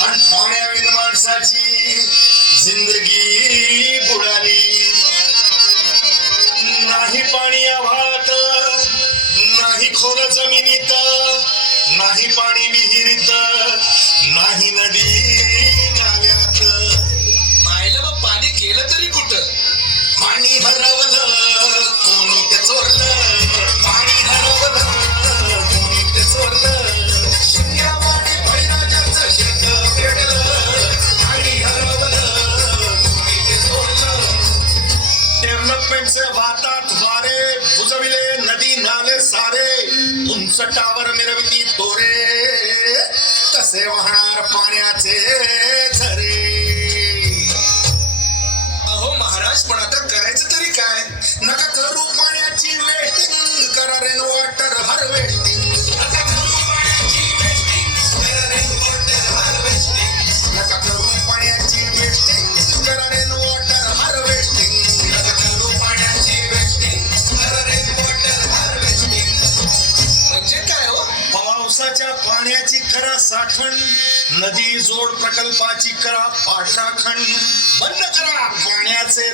आणि पाहुण्याविन माणसाची जिंदगी बुडाली. नाही पाणी आभात नाही खोल जमिनीत नाही पाणी विहिरीत. वाहतात वारे बुजविले नदी नाले सारे उंचटावर मिरविती तोरे कसे वाहणार पाण्याचे झरे? अहो महाराज पण आता करायचं तरी काय? नका करू करा साठवण. नदी जोड प्रकल्पाची करा पाठाखंड. बंद करा पाण्याचे